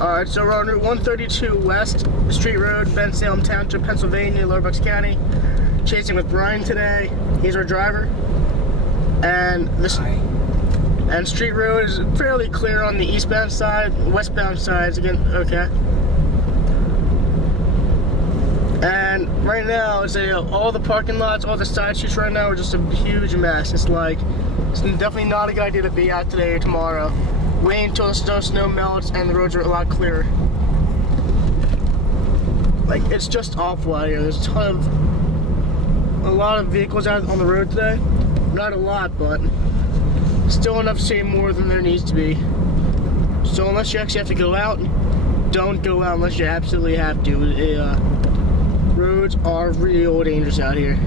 Alright, so we're on Route 132 West, Street Road, Ben Salem Township, Pennsylvania, Lower Bucks County. Chasing with Brian today. He's our driver. And this and Street Road is fairly clear on the eastbound side. Westbound side is again okay. And right now, it's all the parking lots, all the side streets right now are just a huge mess. It's definitely not a good idea to be out today or tomorrow. Wait until the snow melts and the roads are a lot clearer. Like, it's just awful out here. There's a lot of vehicles out on the road today. Not a lot, but still enough to say more than there needs to be. So unless you actually have to go out, don't go out unless you absolutely have to. Roads are real dangerous out here.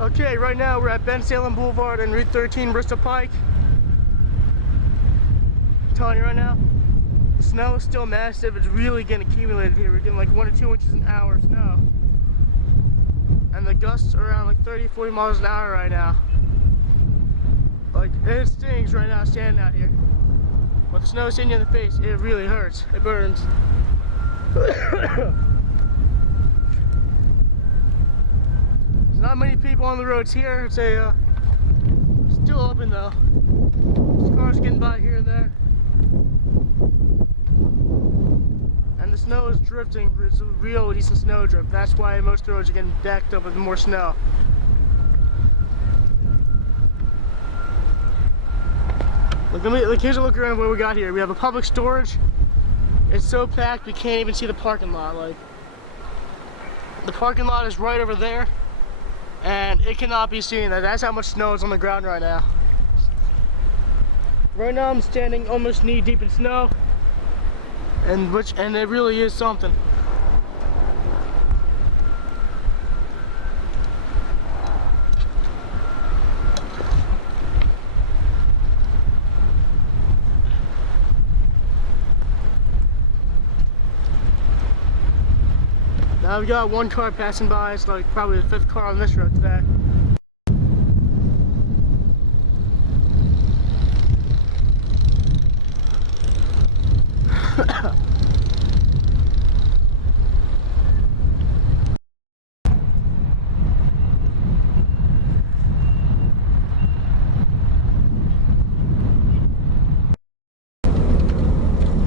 Okay, right now we're at Ben Salem Boulevard and Route 13 Bristol Pike. I'm telling you right now, the snow is still massive. It's really getting accumulated here. We're getting like 1 to 2 inches an hour of snow. And the gusts are around like 30, 40 miles an hour right now. Like, it stings right now standing out here. When the snow is hitting you in the face, it really hurts. It burns. Not many people on the roads here. It's still open though. There's cars getting by here and there. And the snow is drifting. It's a real decent snow drift. That's why most roads are getting backed up with more snow. Look, here's a look around what we got here. We have a public storage. It's so packed we can't even see the parking lot. Like, the parking lot is right over there. And it cannot be seen. That's how much snow is on the ground right now. Right now I'm standing almost knee deep in snow, and it really is something. Now I've got one car passing by. It's like probably the 5th car on this road today.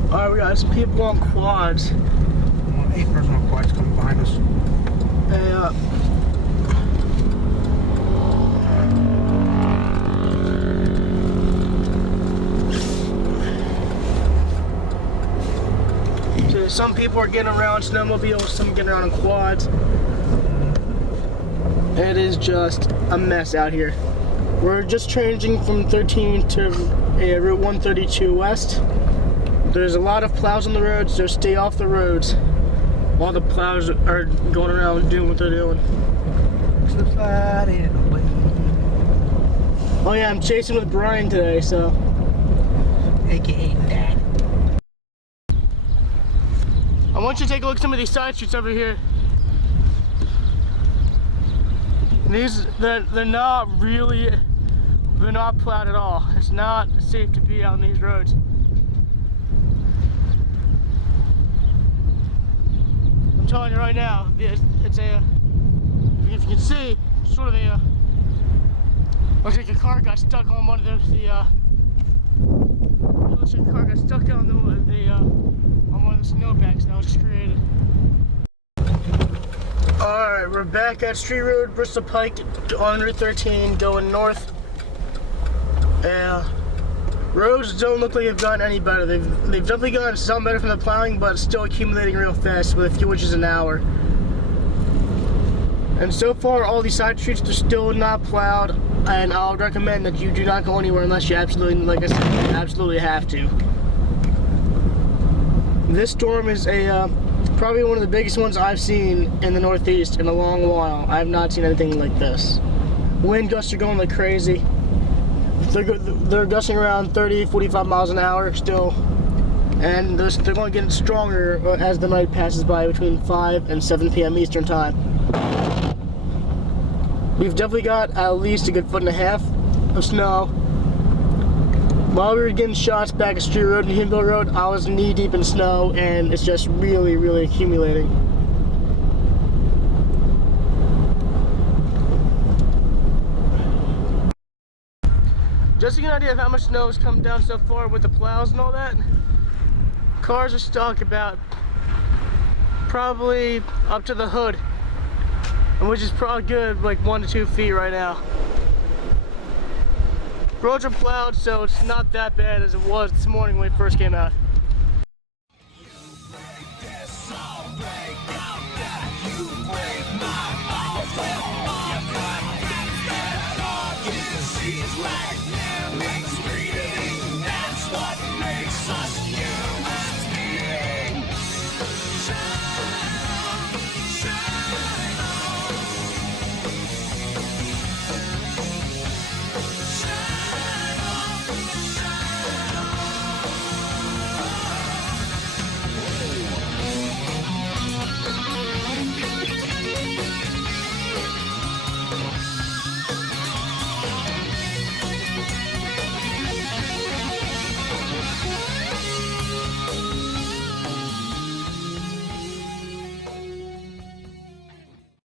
Alright, we got some people on quads. 8 personal quads come behind us. So some people are getting around snowmobiles, some getting around on quads. It is just a mess out here. We're just changing from 13 to Route 132 West. There's a lot of plows on the roads, so stay off the roads. All the plows are going around doing what they're doing. Oh yeah, I'm chasing with Brian today, so. AKA Dad. I want you to take a look at some of these side streets over here. They're not really, they're not plowed at all. It's not safe to be out on these roads. I'm telling you right now, it's a, if you can see, sort of a, looks like a car got stuck on one of it looks like a car got stuck on on one of the snowbanks that was just created. Alright, we're back at Street Road, Bristol Pike on Route 13, going north. Roads don't look like they've gotten any better. They've definitely gotten some better from the plowing, but still accumulating real fast with a few inches an hour. And so far, all these side streets are still not plowed, and I'll recommend that you do not go anywhere unless you absolutely, like I said, absolutely have to. This storm is probably one of the biggest ones I've seen in the Northeast in a long while. I have not seen anything like this. Wind gusts are going like crazy. They're gusting around 30, 45 miles an hour still. And they're going to get stronger as the night passes by between 5 and 7 p.m. Eastern Time. We've definitely got at least a good 1.5 feet of snow. While we were getting shots back at Street Road and Hinville Road, I was knee deep in snow, and it's just really, really accumulating. Just to get an idea of how much snow has come down so far with the plows and all that, cars are stuck about probably up to the hood, which is probably good, like 1 to 2 feet right now. Roads are plowed, so it's not that bad as it was this morning when we first came out.